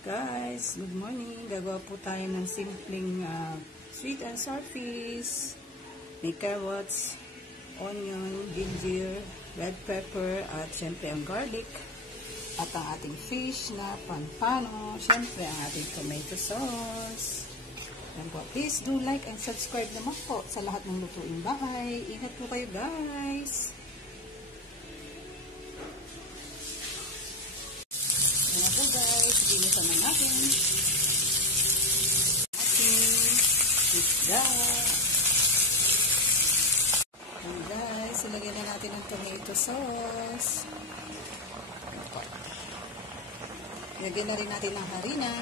Guys, good morning. Gagawa po tayo ng simpleng sweet and sour fish. May carrots, onion, ginger, red pepper, at syempre ang garlic. At ang ating fish na panpano. Syempre ang ating tomato sauce. Yan po. Please do like and subscribe naman po sa lahat ng lutuing bahay. Ingat po kayo guys. Yan po guys. Ginisan na natin. Isda. And guys, ilagyan na natin ang tomato sauce. Ilagyan na rin natin ang harina.